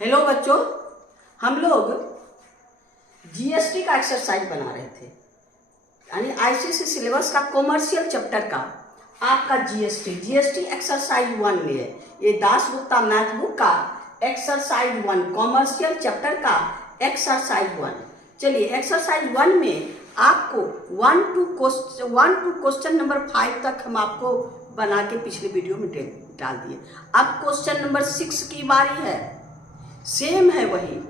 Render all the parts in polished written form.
Hello बच्चों, हम लोग जीएसटी का एक्सरसाइज बना रहे थे, यानी आईसीएसई सिलेबस का कॉमर्शियल चैप्टर का आपका जीएसटी एक्सरसाइज 1 में है। ये दास गुप्ता मैथ बुक का एक्सरसाइज 1 कॉमर्शियल चैप्टर का एक्सरसाइज 1। चलिए एक्सरसाइज 1 में आपको 1 टू क्वेश्चन नंबर 5 तक हम आपको बना के पिछले वीडियो में डाल दिए। अब क्वेश्चन नंबर 6 की बारी है। सेम है वही,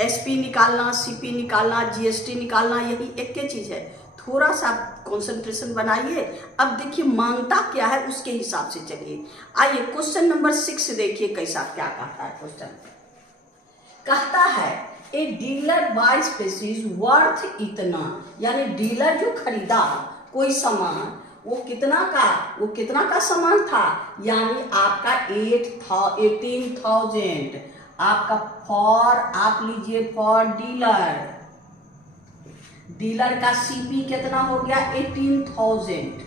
एसपी निकालना, सीपी निकालना, जीएसटी निकालना, यही एक ही चीज है। थोड़ा सा कंसंट्रेशन बनाइए। अब देखिए मांगता क्या है उसके हिसाब से चलिए। आइए क्वेश्चन नंबर 6 देखिए कैसा क्या कहता है। क्वेश्चन कहता है a dealer buy species worth इतना, यानी डीलर जो खरीदा कोई सामान वो कितना का सामान था, यानी आपका 18,000 आपका फॉर, आप लीजिए फॉर डीलर का सीपी कितना हो गया 18,000।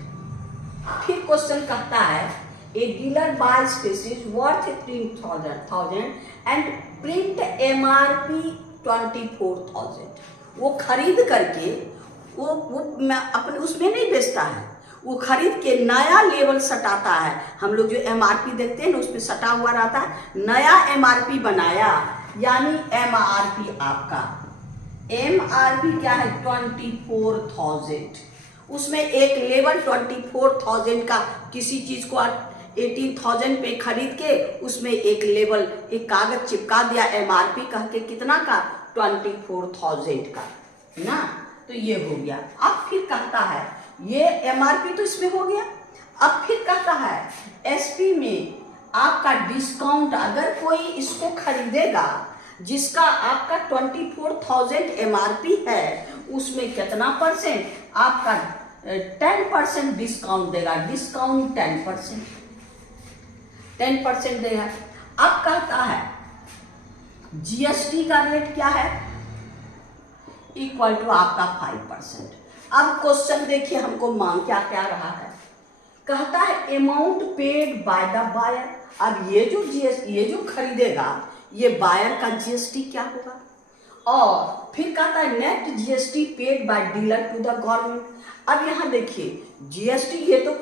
फिर क्वेश्चन कहता है a dealer buy species worth 18,000 and print MRP 24,000। वो खरीद करके वो अपने उसमें नहीं बेचता है, वो खरीद के नया लेवल सटाता है। हम लोग जो एमआरपी देखते हैं ना उसमें सटा हुआ रहता है, नया एमआरपी बनाया, यानी एमआरपी आपका एमआरपी क्या है 24,000। उसमें एक लेवल 24,000 का किसी चीज को 18,000 पे खरीद के उसमें एक लेवल एक कागज चिपका दिया एमआरपी कह के, कितना का 24,000 का ना। तो ये हो गया। अब फिर कहता है ये एमआरपी तो इसमें हो गया। अब फिर कहता है एसपी में आपका डिस्काउंट, अगर कोई इसको खरीदेगा जिसका आपका 24,000 एमआरपी है उसमें कितना परसेंट आपका 10% डिस्काउंट देगा। डिस्काउंट 10% देगा। अब कहता है जीएसटी का रेट क्या है, इक्वल टू आपका 5%। अब क्वेश्चन देखिए हमको मांग क्या क्या रहा है। कहता है amount paid by the buyer. अब ये जो खरीदेगा ये बायर का जीएसटी क्या होगा, और फिर कहता है net GST paid by dealer to the government. अब यहाँ देखिए जीएसटी ये तो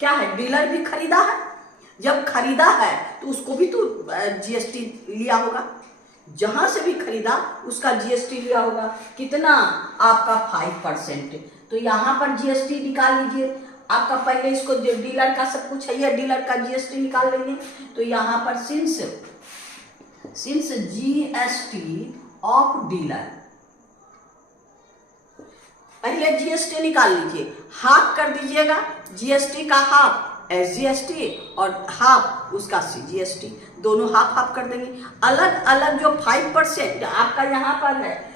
क्या है, डीलर भी खरीदा है, जब खरीदा है तो उसको भी तो जीएसटी लिया होगा, जहां से भी खरीदा उसका जीएसटी लिया होगा, कितना आपका 5%। तो यहाँ पर जीएसटी निकाल लीजिए। आपका पहले इसको डीलर का सब कुछ है, ये डीलर का जीएसटी निकाल लेंगे। तो यहाँ पर सिंस जीएसटी ऑफ डीलर, पहले जीएसटी निकाल लीजिए, हाफ कर दीजिएगा जीएसटी का, हाफ एसजीएसटी और हाफ उसका सीजीएसटी, दोनों हाफ कर देंगे। अलग अलग जो 5% आपका यहाँ पर है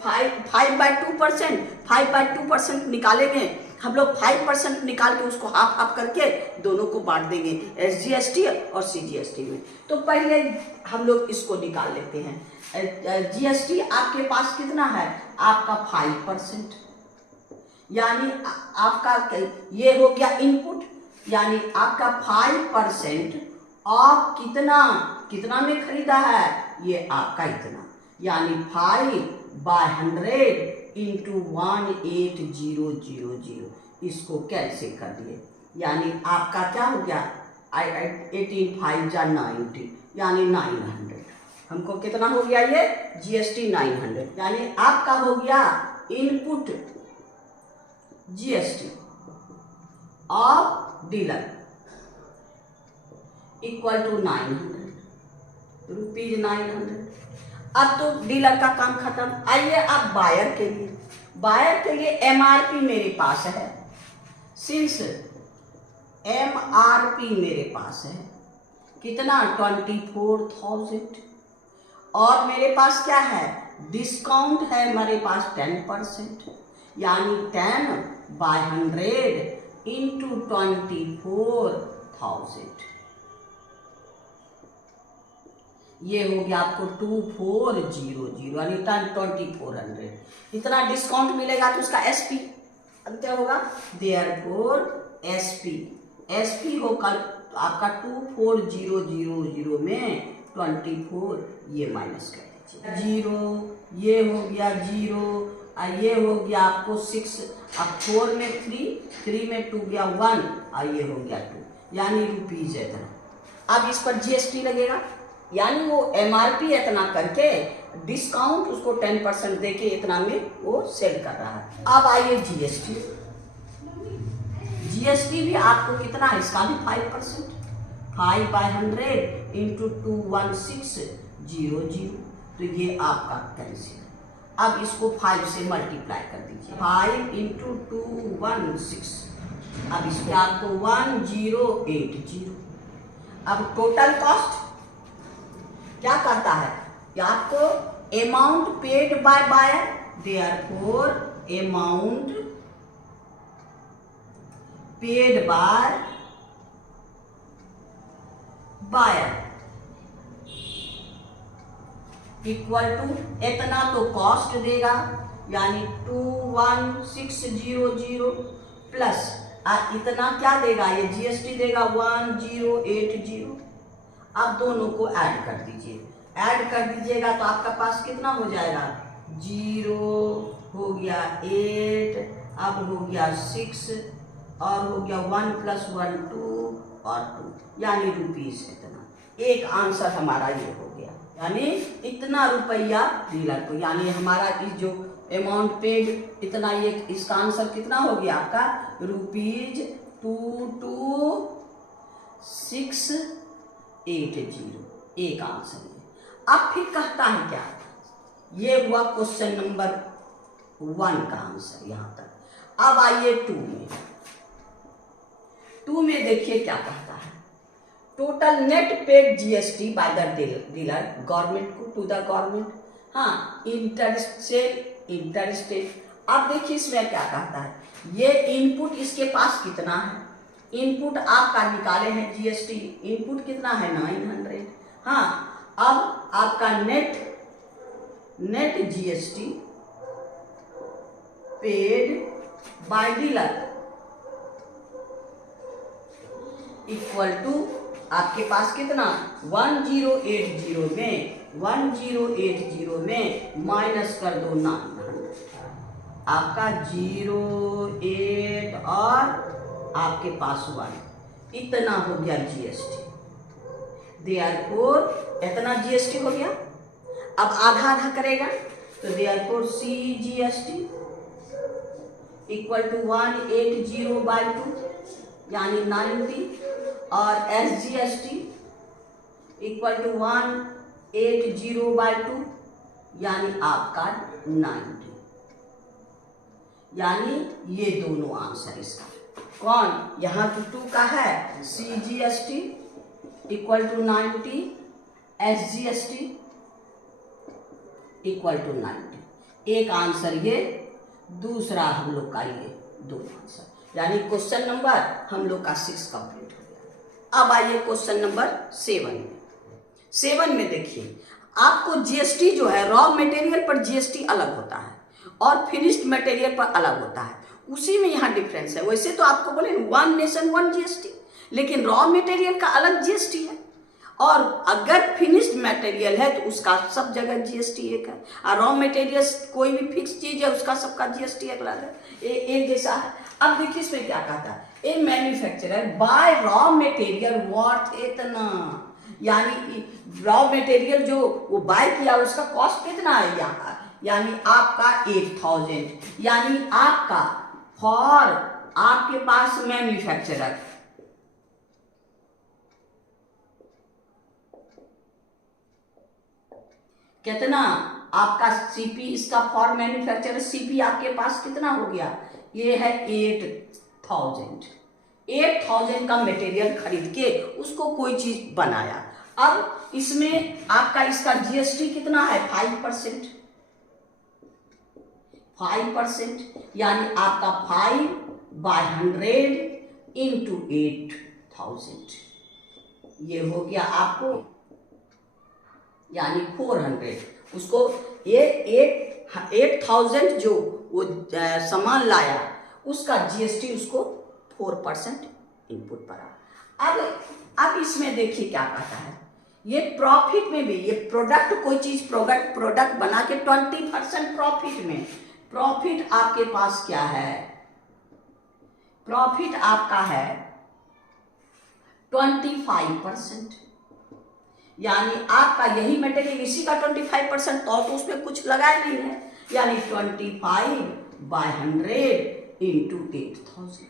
5/2% निकालेंगे हम लोग। 5% निकाल के उसको हाफ करके दोनों को बांट देंगे एसजीएसटी और सीजीएसटी में। तो पहले हम लोग इसको निकाल लेते हैं। जीएसटी आपके पास कितना है आपका 5%, यानी आपका ये हो गया इनपुट, यानी आपका 5% ऑफ कितना में खरीदा है ये आपका इतना, यानी 5/100 इंटू 18,000। इसको कैंसिल कर दिए, यानी आपका क्या हो गया 18,5 जा 90, यानी 900। हमको कितना हो गया ये जीएसटी 900, यानी आपका हो गया input GST of dealer equal to 900 rupees 900। अब तो डीलर का काम खत्म। आइए अब बायर के लिए एमआरपी मेरे पास है। सिंस एमआरपी मेरे पास है कितना 24,000, और मेरे पास क्या है डिस्काउंट है मेरे पास 10%, यानी 10/100 इंटू 24,000। ये हो गया आपको 2400, यानी 2400। इतना डिस्काउंट मिलेगा तो उसका एसपी क्या होगा, देयरफॉर एसपी होकर आपका 24,000 में 24, ये माइनस कर दीजिए। 0, ये हो गया 0, और ये हो गया आपको 6, अब 4 में 3 में 2 गया 1, और ये हो गया 2, यानी रुपीज इतना। अब इस पर जीएसटी लगेगा, यानी वो एमआरपी इतना करके डिस्काउंट उसको 10% देके इतना में वो सेल कर रहा है। अब आइए जीएसटी। जीएसटी भी आपको कितना है, इसका भी 5%, 5/100 इंटू 21600, तो ये आपका कैंसिल। अब इसको 5 से मल्टीप्लाई कर दीजिए, 5 इंटू 216, अब इसको आपको 1080। अब टोटल कॉस्ट क्या कहता है कि आपको amount paid by buyer, therefore amount paid by buyer equal to इतना तो कॉस्ट देगा, यानी 21600 प्लस इतना क्या देगा, ये जीएसटी देगा 1080। अब दोनों को ऐड कर दीजिए, ऐड कर दीजिएगा तो आपका पास कितना हो जाएगा, 0 हो गया 8, अब हो गया 6, और हो गया 1 + 1 2 और 2, यानी रुपीज इतना। एक आंसर हमारा ये हो गया, यानी इतना रुपया डीलर को, यानी हमारा इस जो अमाउंट पेड इतना, ये इसका आंसर कितना हो गया आपका, ₹22,680, एक आंसर है। अब फिर कहता है क्या, ये हुआ क्वेश्चन नंबर 1 का आंसर यहाँ तक। अब आइए 2 में देखिए क्या कहता है, total net paid GST by the dealer government को, टू द गवर्नमेंट, हाँ, इंटरस्टेट। अब देखिए इसमें क्या कहता है, ये इनपुट इसके पास कितना है, इनपुट आपका निकाले हैं जीएसटी, इनपुट कितना है 900, हाँ। अब आपका net GST paid by dealer equal to आपके पास कितना, 1080 में माइनस कर दो 900, आपका 08 और आपके पास 1, इतना हो गया जीएसटी। देयरफॉर इतना जीएसटी हो गया। अब आधा आधा करेगा तो देयरफॉर CGST इक्वल टू 180/2, यानी 90, और SGST इक्वल टू 180/2, यानी आपका 90, यानी ये दोनों आंसर इसका। कौन, यहाँ तो 2 का है, CGST equal to 90, SGST equal to 90, एक आंसर ये, दूसरा हम लोग का ये 2 आंसर, यानी क्वेश्चन नंबर हम लोग का 6 कंप्लीट हो गया। अब आइए क्वेश्चन नंबर 7 में देखिए, आपको जीएसटी जो है रॉ मटेरियल पर जीएसटी अलग होता है और फिनिश्ड मटेरियल पर अलग होता है, उसी में यहाँ डिफरेंस है। वैसे तो आपको बोले 1 नेशन 1 जीएसटी, लेकिन रॉ मटेरियल का अलग जीएसटी है, और अगर फिनिश्ड मटेरियल है तो उसका सब जगह जीएसटी एक है, और रॉ मटेरियल कोई भी फिक्स चीज है उसका सबका जीएसटी अलग है, एक जैसा है। अब देखिए इसमें क्या कहता है, A manufacturer buy raw material worth इतना, यानी रॉ मटेरियल जो वो बाय किया उसका कॉस्ट कितना है यहाँ, यानी आपका 8000, यानी आपका फॉर आपके पास मैन्युफैक्चरर कितना, आपका सीपी, इसका फॉर मैन्युफैक्चरर सीपी आपके पास कितना हो गया, ये है 8000 का मटेरियल खरीद के उसको कोई चीज बनाया। अब इसमें आपका इसका जीएसटी कितना है 5%, यानी आपका 5/100 इंटू 8000, ये हो गया आपको, यानी 400, उसको ये 8000 जो वो सामान लाया उसका जीएसटी उसको 4% इनपुट पर आ। अब इसमें देखिए क्या कहता है, ये प्रॉफिट में भी, ये प्रोडक्ट, कोई चीज प्रोडक्ट बना के 20% प्रॉफिट में, प्रॉफिट आपके पास क्या है, प्रॉफिट आपका है 25%। यानी आपका यही मटेरियल, इसी का 25% तो उसमें कुछ लगाया नहीं है, यानी 25/100 इंटू 8000,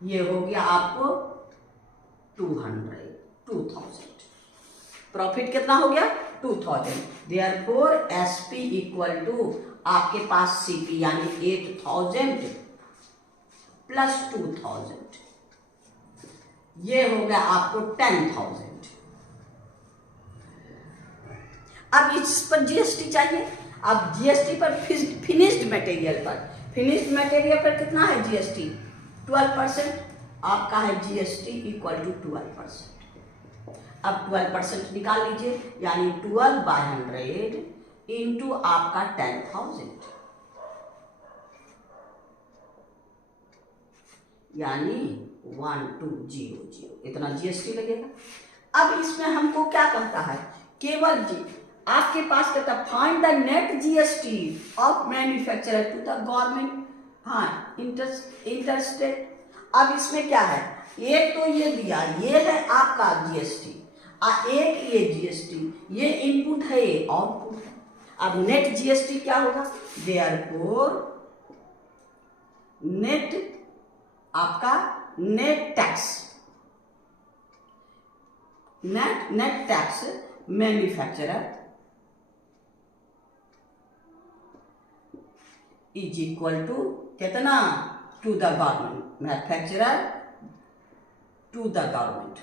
ये हो गया आपको 2000। प्रॉफिट कितना हो गया 2000। देयरफॉर एसपी इक्वल टू आपके पास सीपी यानी 8000 प्लस 2000, ये हो गया आपको 10,000। अब इस पर जीएसटी चाहिए। अब जीएसटी पर फिनिश्ड मटेरियल पर कितना है जीएसटी 12%, आपका है जीएसटी इक्वल टू 12%। अब 12% निकाल लीजिए, यानी 12/100 इंटू आपका 10,000, यानी 1200, इतना जीएसटी लगेगा। अब इसमें हमको क्या कहता है, केवल आपके पास कहता है find the net GST of manufacturer to the government, हाँ इंटरस्टेट। अब इसमें क्या है, एक तो ये दिया, ये है आपका जीएसटी, एक ये जीएसटी, ये इनपुट है, ये आउटपुट है। अब नेट जीएसटी क्या होगा, देयरफॉर नेट आपका net tax manufacturer is equal to कितना, to the government, manufacturer to the government,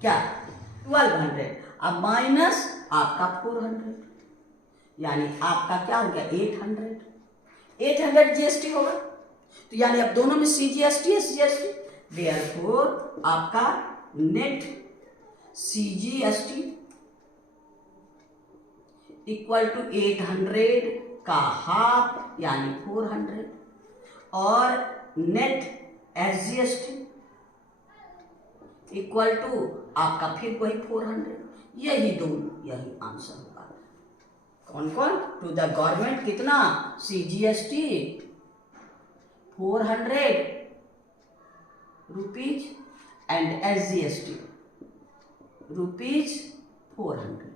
क्या 1200, अब माइनस आपका 400, यानी आपका क्या हो गया 800 जीएसटी होगा। तो यानी अब दोनों में सीजीएसटी है, सीजीएसटी, देयरफॉर आपका नेट सीजीएसटी इक्वल टू 800 का हाफ यानी 400, और नेट एसजीएसटी इक्वल टू आपका फिर वही 400, यही आंसर होगा। कौन कौन, टू द गवर्नमेंट कितना CGST 400 rupees and SGST rupees 400,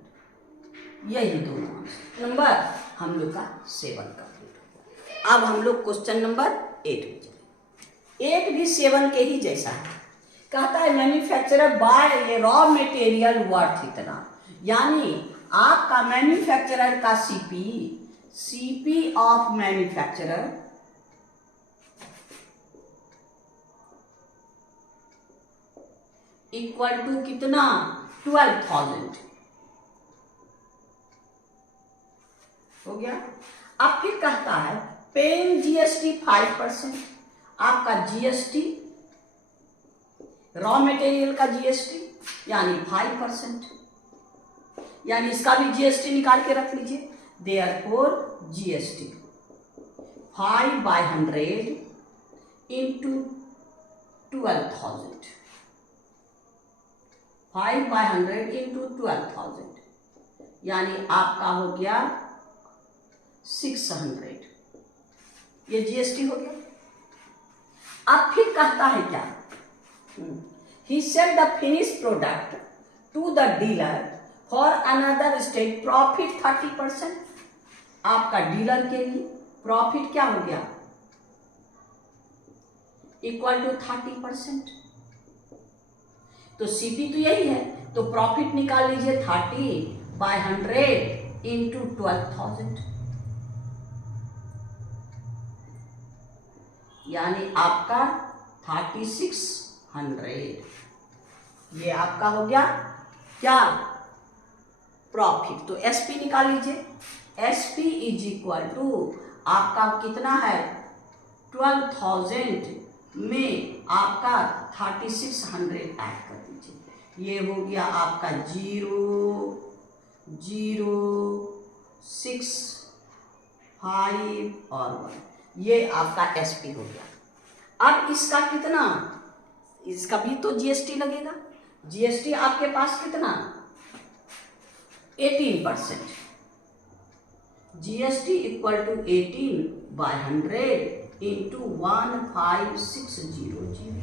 यही दोनों आंसर। नंबर हम लोग का 7 कंप्लीट हो गया। अब हम लोग क्वेश्चन नंबर 8 में चले। 8 भी 7 के ही जैसा है, कहता है manufacturer buy a raw material worth इतना, यानी आपका मैन्युफैक्चरर का CP of manufacturer equal to कितना 12,000 हो गया। अब फिर कहता है पेइंग जीएसटी 5%, आपका जीएसटी रॉ मटेरियल का जीएसटी यानी 5%, यानी इसका भी जीएसटी निकाल के रख लीजिए। देयरफॉर जीएसटी 5/100 इंटू 12,000, 5/100 इंटू 12,000, यानी आपका हो गया 600, ये जीएसटी हो गया। अब फिर कहता है क्या, he sell the finished product to the dealer for another state, profit 30%, आपका डीलर के लिए प्रॉफिट क्या हो गया इक्वल टू 30%, तो सीपी तो यही है, तो प्रॉफिट निकाल लीजिए 30/100 इंटू 12,000, यानी आपका 3600, ये आपका हो गया क्या प्रॉफिट। तो एसपी निकाल लीजिए, एसपी इज इक्वल टू आपका कितना है 12,000 में आपका 3600 ऐड कर दीजिए, ये हो गया आपका 0.065 और 1, ये आपका एसपी हो गया। अब इसका कितना, इसका भी तो जीएसटी लगेगा। जीएसटी आपके पास कितना, 18%। GST equal to 18/100 into 15600।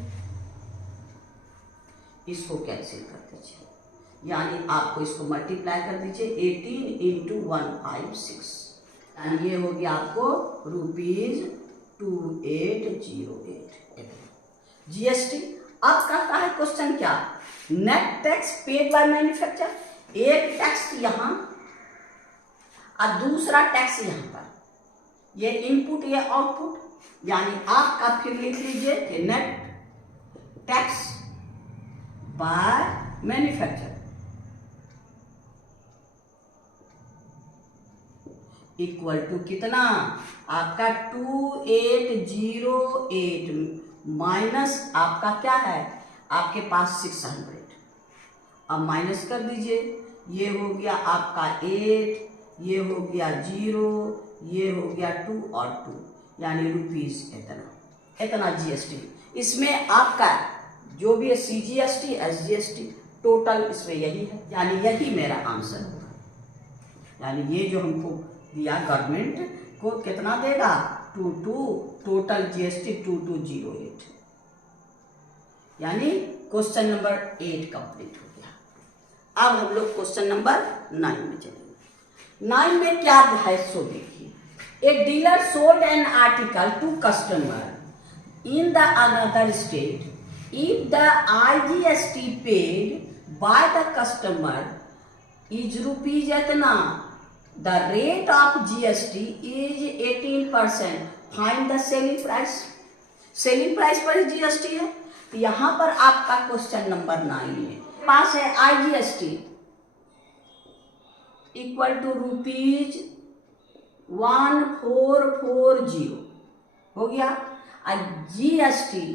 इसको कैंसिल कर दीजिए, यानी आपको इसको मल्टीप्लाई कर दीजिए 18 इंटू 156, यानी ये हो गया आपको ₹2808। जीएसटी। अब कहता है क्वेश्चन क्या, net tax paid by manufacture. एक टैक्स यहाँ और दूसरा टैक्स यहाँ पर, ये इनपुट ये आउटपुट, यानी आपका फिर लिख लीजिए कि net tax by manufacture equal to कितना, आपका 2808 माइनस आपका क्या है, आपके पास 600। अब माइनस कर दीजिए, ये हो गया आपका 8, ये हो गया 0, ये हो गया 2 और 2, यानी रुपीज इतना जीएसटी। इसमें आपका जो भी है सीजीएसटी एसजीएसटी टोटल इसमें यही है, यानी यही मेरा आंसर होगा। यानी ये जो हमको दिया गवर्नमेंट को कितना देगा, 22, टोटल जीएसटी 2208, यानी क्वेश्चन नंबर 8 कंप्लीट हो गया। अब हम लोग क्वेश्चन नंबर 9 में चलेंगे। 9 में क्या है सो देखिए, a dealer sold an article to customer in the another state if the IGST paid by the customer is rupees इतना, the rate of GST is 18%, find the selling price। Selling price पर GST है, तो यहां पर आपका question number 9 में पास है IGST equal to ₹1440 हो गया, और जीएसटी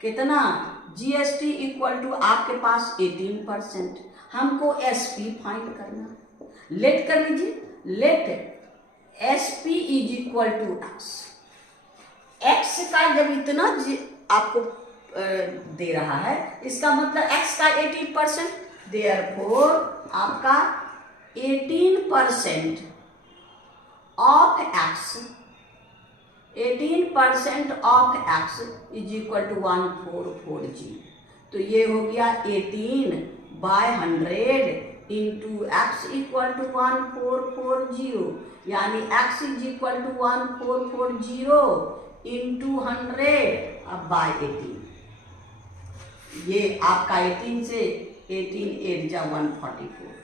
कितना, जीएसटी इक्वल टू आपके पास 18%। हमको एसपी फाइंड करना, लेट कर लीजिए, let SP is equal to x. X का जब इतना आपको दे रहा है, इसका मतलब एक्स का 18%, देयरफॉर आपका 18% of x, 18% of x is equal to 1440। तो ये हो गया 18/100 इंटू एक्स इक्वल टू 1440, यानी x is equal to 1440 into 100 अब बाय 18। ये आपका 18 से 18 8 जा 144,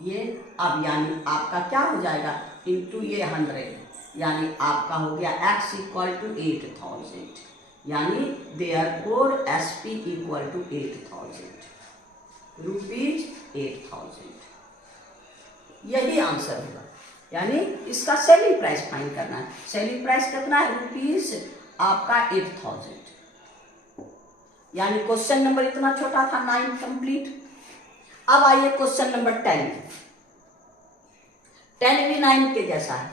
ये अब यानी आपका क्या हो जाएगा, इंटू ये 100, यानी आपका हो गया एक्स इक्वल टू 8000, यानी therefore SP equal to 8000 rupees 8000। यही आंसर होगा, यानी इसका सेलिंग प्राइस फाइंड करना है। सेलिंग प्राइस कितना है, रुपीज आपका 8000, यानी क्वेश्चन नंबर इतना छोटा था 9 कंप्लीट। अब आइए क्वेश्चन नंबर 10 भी 9 के जैसा है।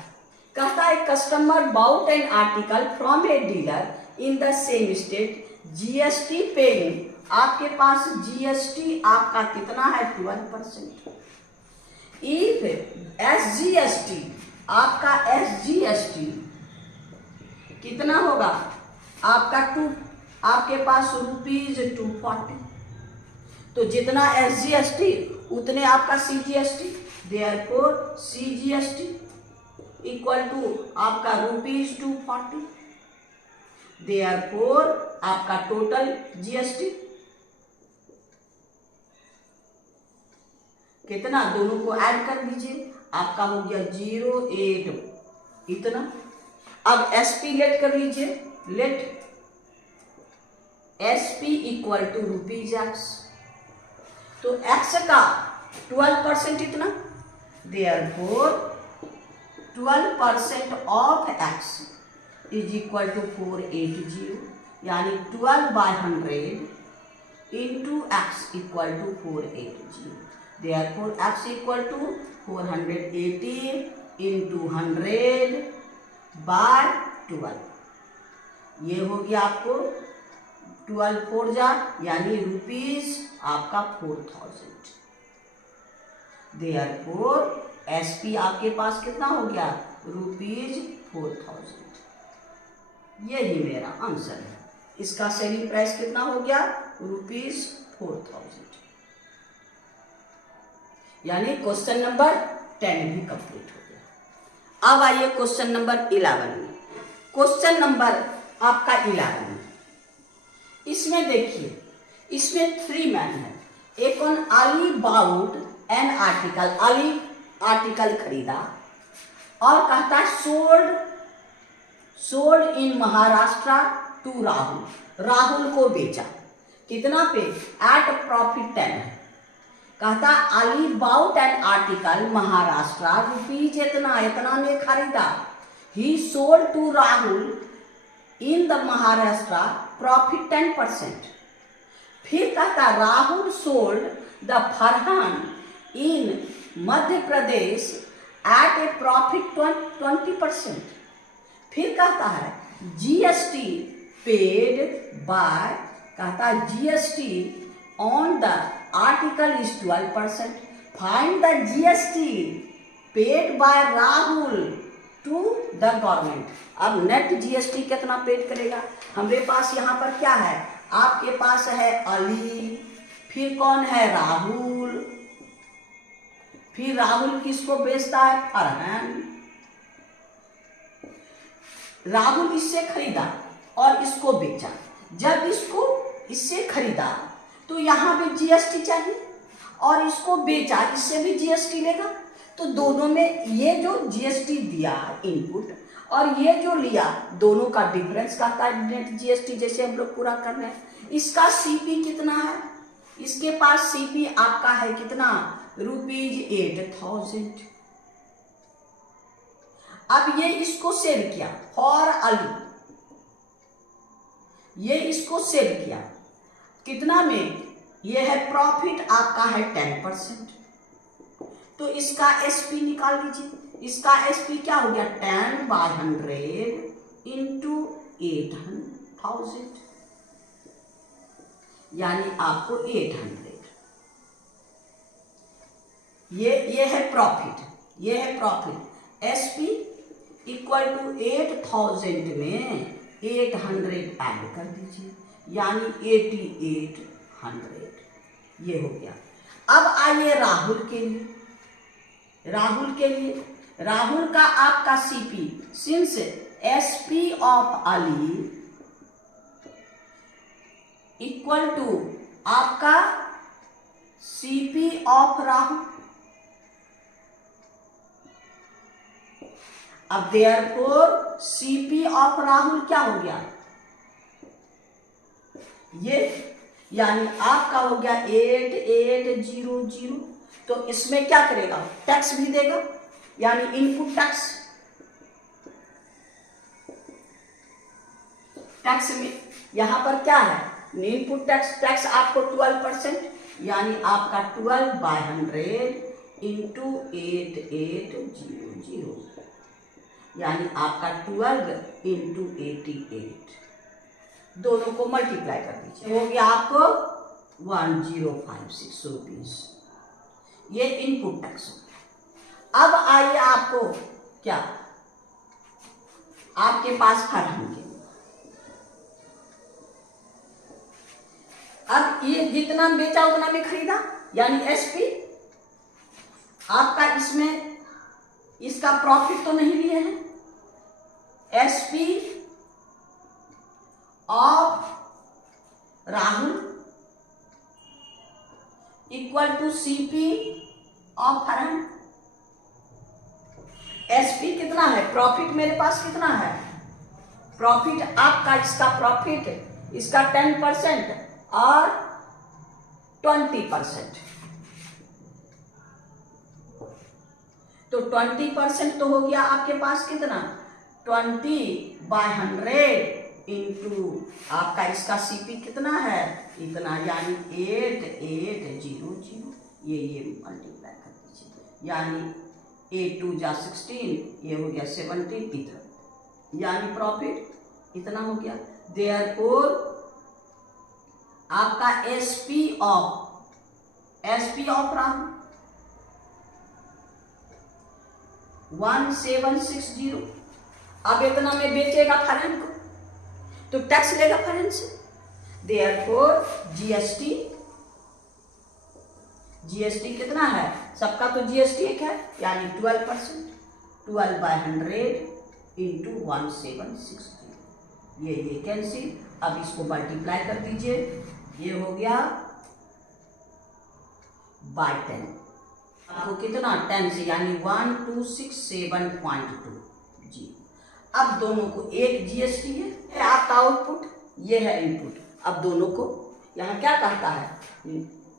कहता है customer bought an article from a dealer in the same state, GST paying, आपके पास जीएसटी आपका कितना है 12%। इफ एसजीएसटी, आपका एसजीएसटी कितना होगा, आपका आपके पास रुपीज 240, तो जितना एसजीएसटी उतने आपका CGST, therefore CGST equal to आपका रुपीज 240, देयरफॉर आपका टोटल जीएसटी कितना, दोनों को ऐड कर दीजिए, आपका हो गया 08 इतना। अब एसपी लेट कर लीजिए, let SP equal to rupees x, तो एक्स का 12% इतना, therefore 12% of x is equal to 480, यानी 12/100 into x equal to 480, therefore x equal to 480 into 100 by 12। ये हो गया आपको 12 4 जा यानी रुपीज आपका 4000। देयरफॉर एसपी आपके पास कितना हो गया रुपीज 4000। यही मेरा आंसर है। इसका सेलिंग प्राइस कितना हो गया रुपीज 4000। यानी क्वेश्चन नंबर 10 भी कंप्लीट हो गया। अब आइए क्वेश्चन नंबर 11 में। क्वेश्चन नंबर आपका 11 में इसमें देखिए, इसमें 3 मैन है। एक ऑन Ali bought an article, Ali article खरीदा और कहता है sold in Maharashtra to Rahul, Rahul को बेचा। कितना पे एट प्रॉफिट 10 है। कहता Ali bought an article Maharashtra rupees इतना में खरीदा। He sold to Rahul in the Maharashtra profit 10%। फिर कहता Rahul sold the Farhan in Madhya Pradesh at a profit 20%। फिर कहता है जीएसटी पेड बाय, कहता है GST on the article is 12%। Find the GST paid by Rahul to the government. अब नेट जीएसटी कितना पेड करेगा। हमारे पास यहाँ पर क्या है, आपके पास है अली, फिर कौन है राहुल, फिर राहुल किसको बेचता है फरहान। राहुल इससे खरीदा और इसको बेचा। जब इसको इससे खरीदा तो यहाँ पे जीएसटी चाहिए और इसको बेचा, इससे भी जीएसटी लेगा। तो दोनों में ये जो जीएसटी दिया इनपुट और ये जो लिया, दोनों का डिफरेंस कहता है नेट जीएसटी। जैसे हम लोग पूरा कर रहे हैं, इसका सीपी कितना है, इसके पास सीपी आपका है कितना रुपीज 8000। अब ये इसको सेव किया फॉर अली, ये इसको सेव किया कितना में, ये है प्रॉफिट आपका है 10%। तो इसका एसपी निकाल लीजिए। इसका एसपी क्या हो गया 10/100 इंटू 800,000 यानी आपको 800। ये है प्रॉफिट, ये है प्रॉफिट। एसपी इक्वल टू 8000 में 800 ऐड कर दीजिए यानी 8800। ये हो गया। अब आइए राहुल के लिए। राहुल के लिए, राहुल का आपका CP since SP of Ali equal to आपका सीपी ऑफ राहुल। अब देयरफॉर सीपी ऑफ राहुल क्या हो गया, ये यानी आपका हो गया 8800। तो इसमें क्या करेगा, टैक्स भी देगा यानी इनपुट टैक्स। टैक्स में यहां पर क्या है इनपुट टैक्स, टैक्स आपको 12% यानी आपका 12/100 इंटू 8800 यानी आपका 12 इंटू 88। दोनों को मल्टीप्लाई कर दीजिए, हो गया आपको 1056 रुपीज। ये इनपुट टैक्स हो गया। अब आइए आपको क्या, आपके पास फरहान के, अब ये जितना बेचा उतना में खरीदा यानी एसपी आपका, इसमें इसका प्रॉफिट तो नहीं लिए हैं। SP of Rahul equal to CP of Farhan. SP कितना है, प्रॉफिट मेरे पास कितना है, प्रॉफिट आपका इसका प्रॉफिट इसका 10% और 20%। तो 20% तो हो गया आपके पास कितना 20/100 इंटू आपका इसका सीपी कितना है इतना यानी 8800। ये मल्टीप्लाई कर दीजिए यानी 8 2 जा 16, ये हो गया 17 इतना। यानी प्रॉफिट इतना हो गया। देयरफॉर आपका एसपी ऑफ राहुल 1760। अब इतना में बेचेगा फरहान को तो टैक्स लेगा फरहान से। देयरफॉर जीएसटी कितना है, सबका तो जीएसटी एक है, यानी 12%। 12/100 इंटू 1760, ये कैंसिल। अब इसको मल्टीप्लाई कर दीजिए, ये हो गया बाय 10। आपको कितना 10 से, यानी 1267.2 जी। अब दोनों को एक जीएसटी है आपका आउटपुट, ये है इनपुट। अब दोनों को यहाँ क्या कहता है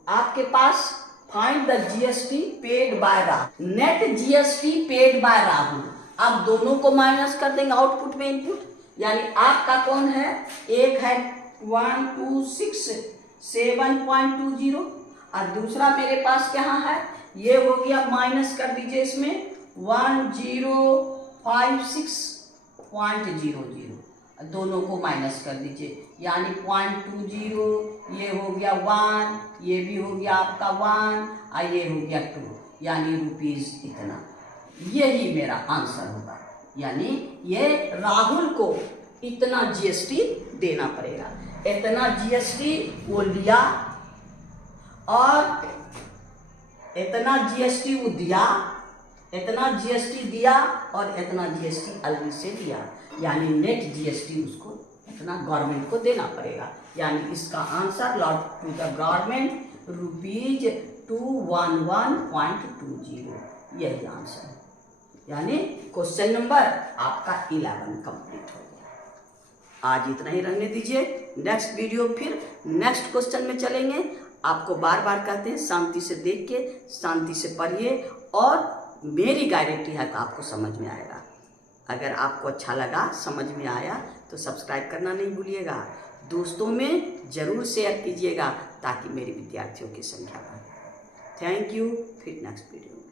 आपके पास, find the GST paid by Rahul, net GST paid by Rahul. अब दोनों को माइनस कर देंगे आउटपुट में इनपुट, यानी आपका कौन है, एक है 1267.20 और दूसरा मेरे पास क्या है, ये हो गया, माइनस कर दीजिए इसमें 1056.00, दोनों को माइनस कर दीजिए, यानी 0.20, ये हो गया 1, ये भी हो गया आपका 1 और ये हो गया 2, यानी रुपीज इतना। यही मेरा आंसर होगा, यानी ये राहुल को इतना जीएसटी देना पड़ेगा। इतना जीएसटी वो लिया और इतना जीएसटी वो दिया, इतना जीएसटी दिया और इतना जीएसटी अलग से दिया, यानी नेट जीएसटी उसको इतना गवर्नमेंट को देना पड़ेगा। यानी इसका आंसर लॉट टू द गवर्नमेंट ₹211.20, यही आंसर है। यानी क्वेश्चन नंबर आपका 11 कंप्लीट हो गया। आज इतना ही रहने दीजिए, नेक्स्ट वीडियो फिर नेक्स्ट क्वेश्चन में चलेंगे। आपको बार बार कहते हैं शांति से देख के शांति से पढ़िए और मेरी गारंटी है कि आपको समझ में आएगा। अगर आपको अच्छा लगा, समझ में आया तो सब्सक्राइब करना नहीं भूलिएगा, दोस्तों में ज़रूर शेयर कीजिएगा ताकि मेरे विद्यार्थियों की संख्या बढ़े। थैंक यू, फिर नेक्स्ट वीडियो।